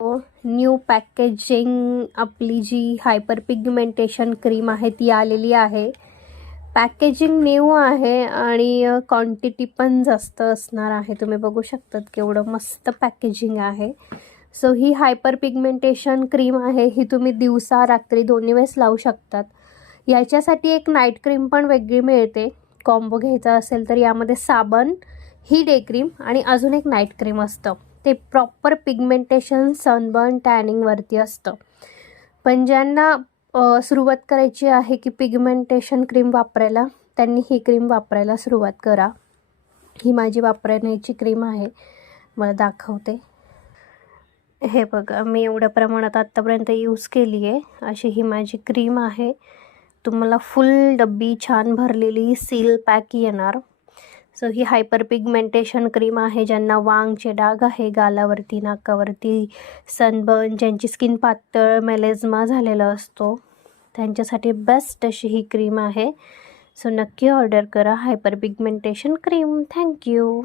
New packaging आपली जी hyper pigmentation cream आहे ती आलेली आहे. पॅकेजिंग न्यू आहे आणि क्वांटिटी पण जास्त असणार आहे. तुम्ही बघू शकतात केवढं मस्त पॅकेजिंग आहे. सो ही हायपर पिगमेंटेशन क्रीम आहे, ही तुम्ही दिवसा रात्री दोन्ही वेळेस लावू शकतात. याच्यासाठी एक नाईट क्रीम पण वेगळी मिळते. कॉम्बो घ्यायचा असेल तर यामध्ये साबण, ही डे क्रीम आणि अजून एक नाईट क्रीम असतं. ते प्रॉपर पिगमेंटेशन, सनबर्न, टॅनिंगवरती असतं. पण ज्यांना सुरुवात करायची आहे की पिगमेंटेशन क्रीम वापरायला, त्यांनी ही क्रीम वापरायला सुरुवात करा. ही माझी वापरण्याची क्रीम आहे, मला दाखवते. हे बघा, मी एवढ्या प्रमाणात आत्तापर्यंत यूज केली आहे. अशी ही माझी क्रीम आहे. तुम्हाला फुल डब्बी छान भरलेली सील पॅक येणार. सो ही हायपर पिगमेंटेशन क्रीम आहे. ज्यांना वांगचे डाग आहे गालावरती, नाकावरती, सनबर्न, ज्यांची स्किन पातळ, मेलेझमा झालेला असतो, त्यांच्यासाठी बेस्ट अशी ही क्रीम आहे. सो नक्की ऑर्डर करा हायपर पिगमेंटेशन क्रीम. थँक्यू.